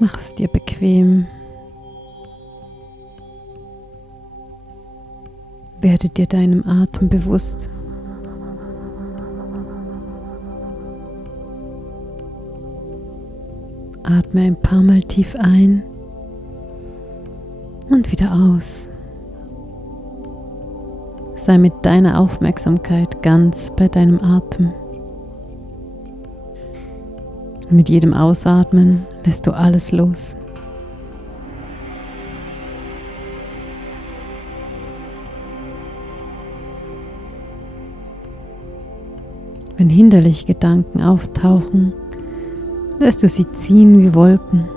Mach es dir bequem. Werde dir deinem Atem bewusst. Atme ein paar Mal tief ein und wieder aus. Sei mit deiner Aufmerksamkeit ganz bei deinem Atem. Mit jedem Ausatmen lässt du alles los. Wenn hinderliche Gedanken auftauchen, lässt du sie ziehen wie Wolken.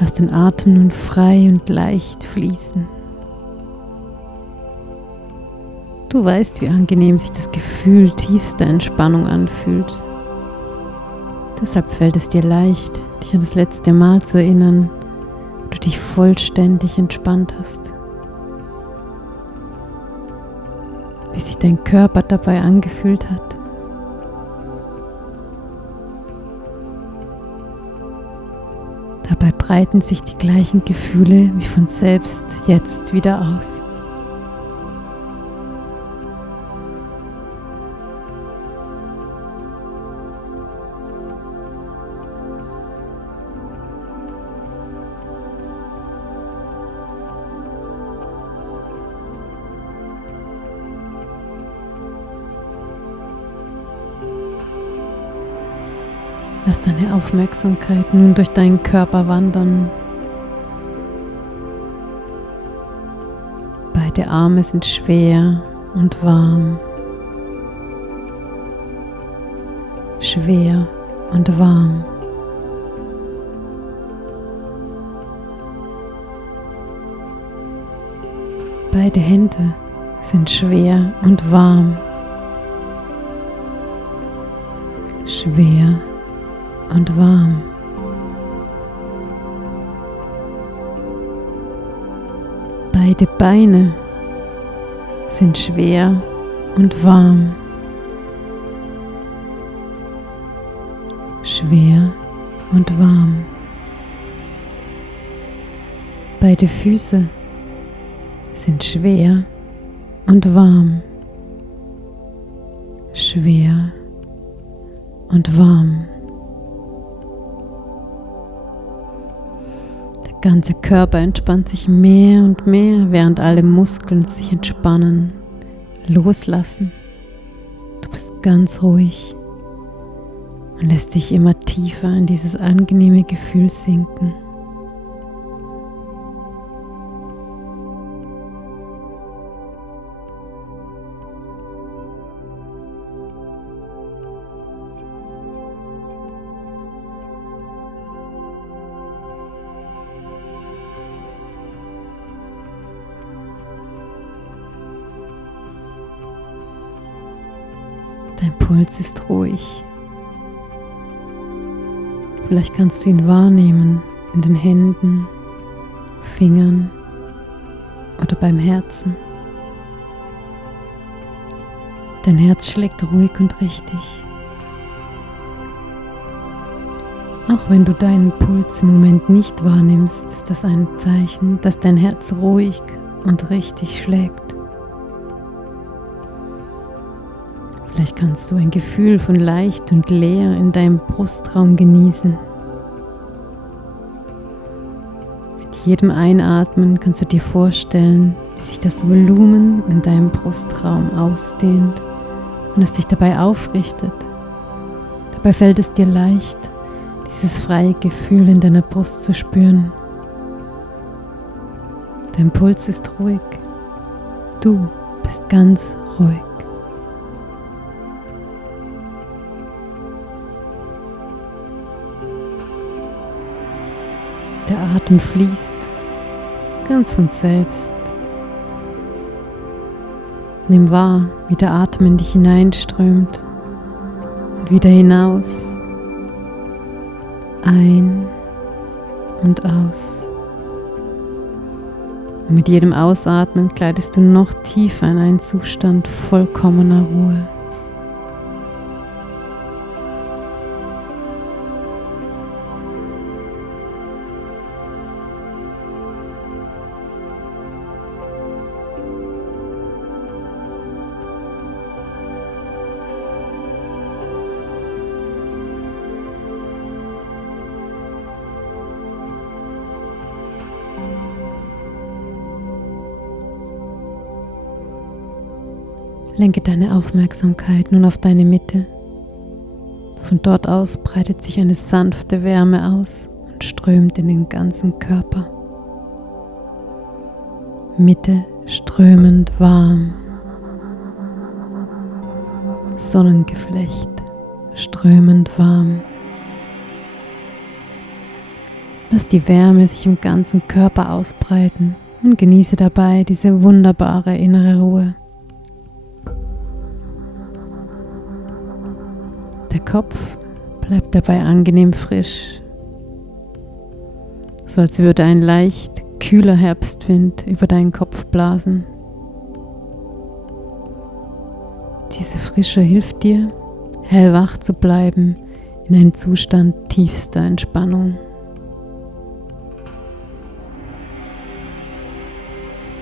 Lass den Atem nun frei und leicht fließen. Du weißt, wie angenehm sich das Gefühl tiefster Entspannung anfühlt. Deshalb fällt es dir leicht, dich an das letzte Mal zu erinnern, wo du dich vollständig entspannt hast. Wie sich dein Körper dabei angefühlt hat. Dabei breiten sich die gleichen Gefühle wie von selbst jetzt wieder aus. Lass deine Aufmerksamkeit nun durch deinen Körper wandern. Beide Arme sind schwer und warm. Schwer und warm. Beide Hände sind schwer und warm. Schwer und warm. Beide Beine sind schwer und warm. Schwer und warm. Beide Füße sind schwer und warm. Schwer und warm. Der ganze Körper entspannt sich mehr und mehr, während alle Muskeln sich entspannen, loslassen. Du bist ganz ruhig und lässt dich immer tiefer in dieses angenehme Gefühl sinken. Dein Puls ist ruhig. Vielleicht kannst du ihn wahrnehmen in den Händen, Fingern oder beim Herzen. Dein Herz schlägt ruhig und richtig. Auch wenn du deinen Puls im Moment nicht wahrnimmst, ist das ein Zeichen, dass dein Herz ruhig und richtig schlägt. Vielleicht kannst du ein Gefühl von leicht und leer in deinem Brustraum genießen. Mit jedem Einatmen kannst du dir vorstellen, wie sich das Volumen in deinem Brustraum ausdehnt und es dich dabei aufrichtet. Dabei fällt es dir leicht, dieses freie Gefühl in deiner Brust zu spüren. Dein Puls ist ruhig. Du bist ganz ruhig. Der Atem fließt ganz von selbst. Nimm wahr, wie der Atem in dich hineinströmt und wieder hinaus. Ein und aus. Und mit jedem Ausatmen gleitest du noch tiefer in einen Zustand vollkommener Ruhe. Lenke deine Aufmerksamkeit nun auf deine Mitte. Von dort aus breitet sich eine sanfte Wärme aus und strömt in den ganzen Körper. Mitte strömend warm. Sonnengeflecht strömend warm. Lass die Wärme sich im ganzen Körper ausbreiten und genieße dabei diese wunderbare innere Ruhe. Der Kopf bleibt dabei angenehm frisch, so als würde ein leicht kühler Herbstwind über deinen Kopf blasen. Diese Frische hilft dir, hellwach zu bleiben in einem Zustand tiefster Entspannung.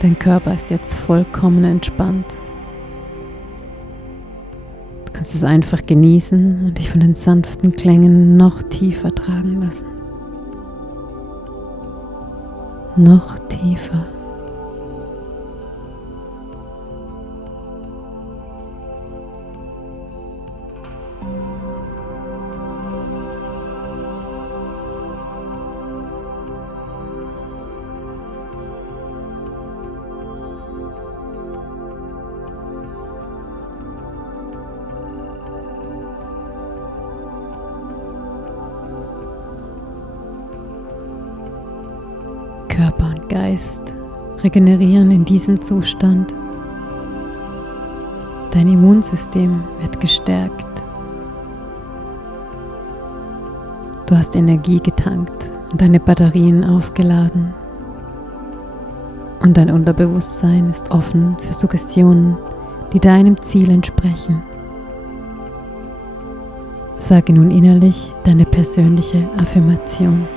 Dein Körper ist jetzt vollkommen entspannt. Du kannst es einfach genießen und dich von den sanften Klängen noch tiefer tragen lassen. Noch tiefer. Körper und Geist regenerieren in diesem Zustand. Dein Immunsystem wird gestärkt. Du hast Energie getankt und deine Batterien aufgeladen. Und dein Unterbewusstsein ist offen für Suggestionen, die deinem Ziel entsprechen. Sage nun innerlich deine persönliche Affirmation.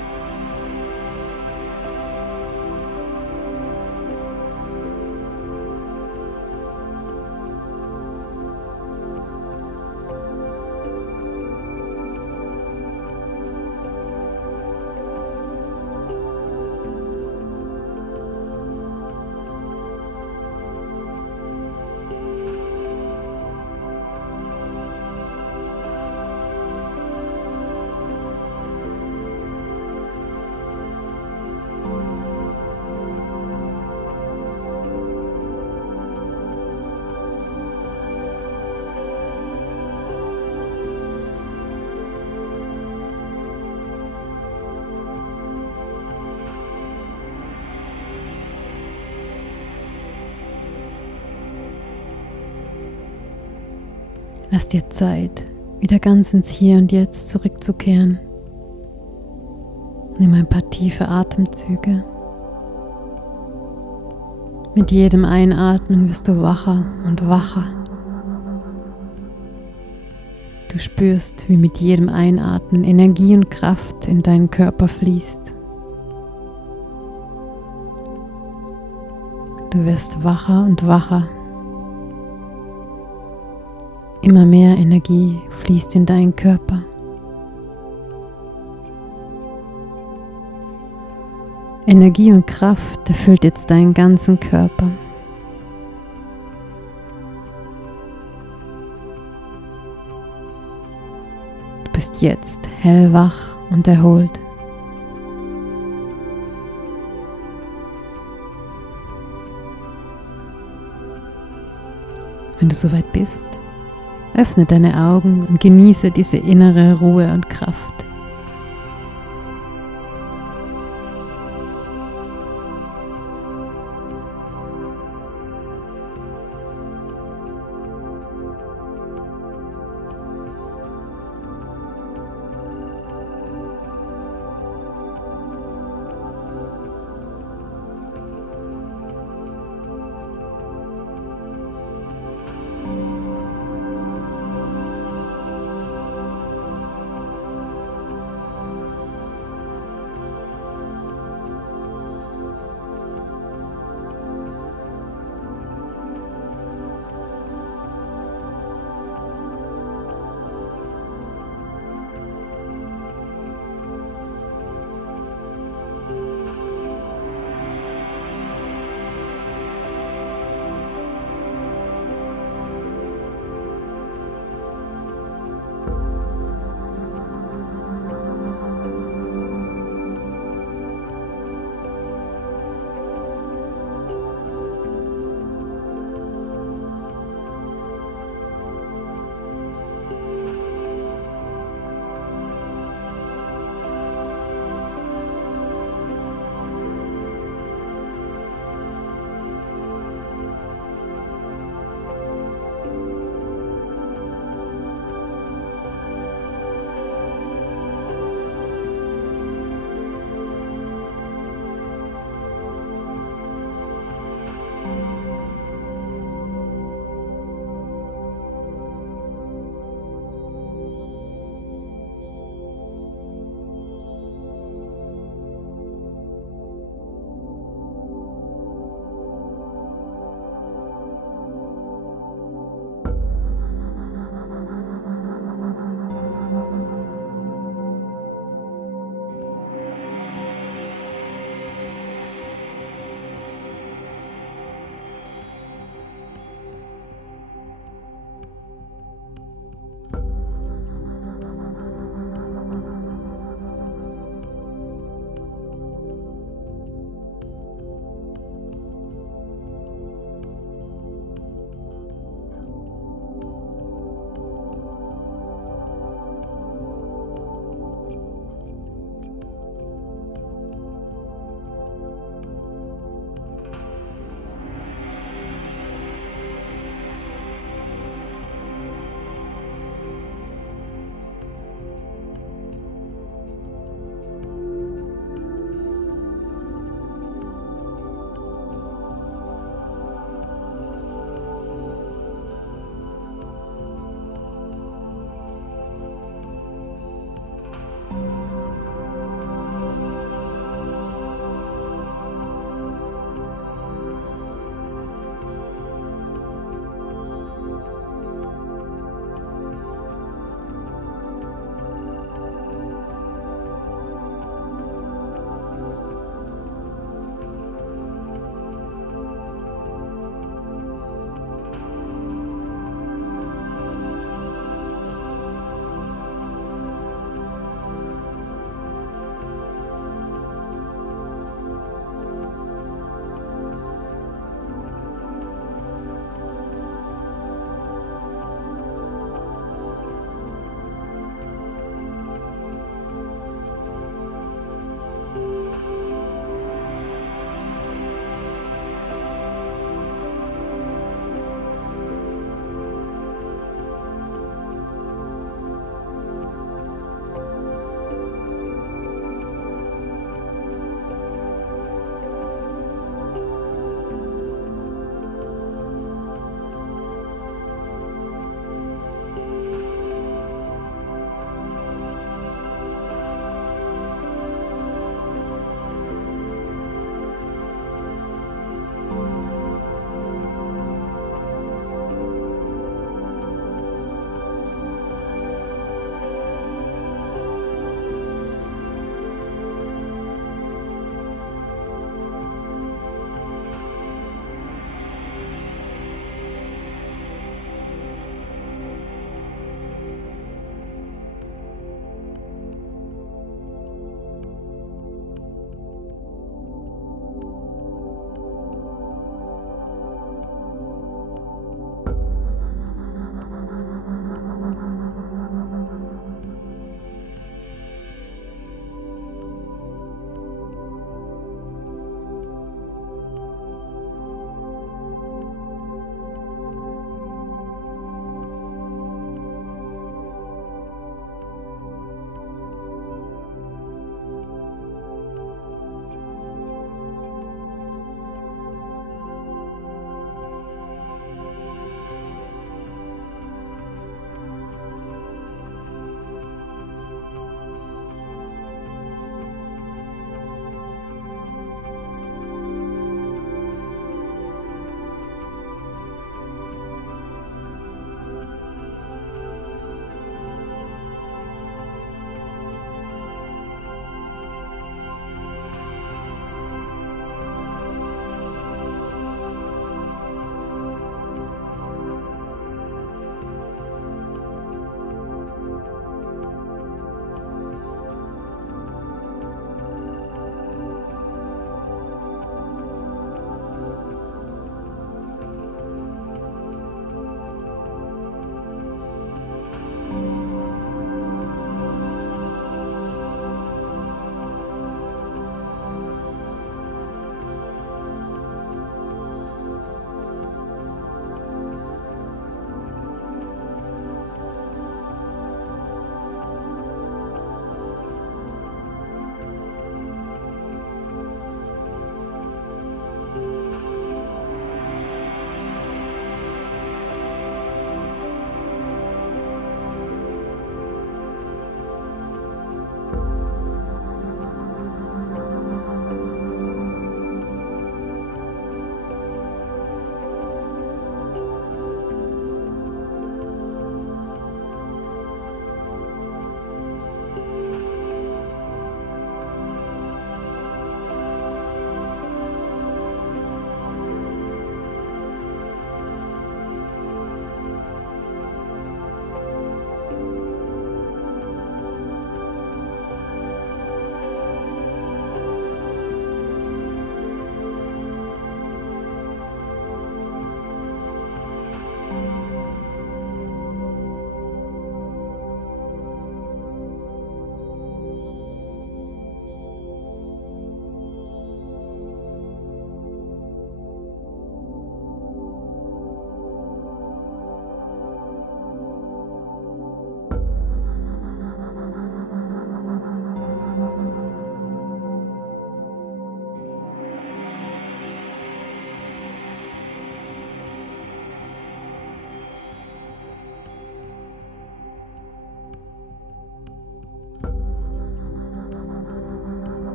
Lass dir Zeit, wieder ganz ins Hier und Jetzt zurückzukehren. Nimm ein paar tiefe Atemzüge. Mit jedem Einatmen wirst du wacher und wacher. Du spürst, wie mit jedem Einatmen Energie und Kraft in deinen Körper fließt. Du wirst wacher und wacher. Immer mehr Energie fließt in deinen Körper. Energie und Kraft erfüllt jetzt deinen ganzen Körper. Du bist jetzt hellwach und erholt. Wenn du soweit bist, öffne deine Augen und genieße diese innere Ruhe und Kraft.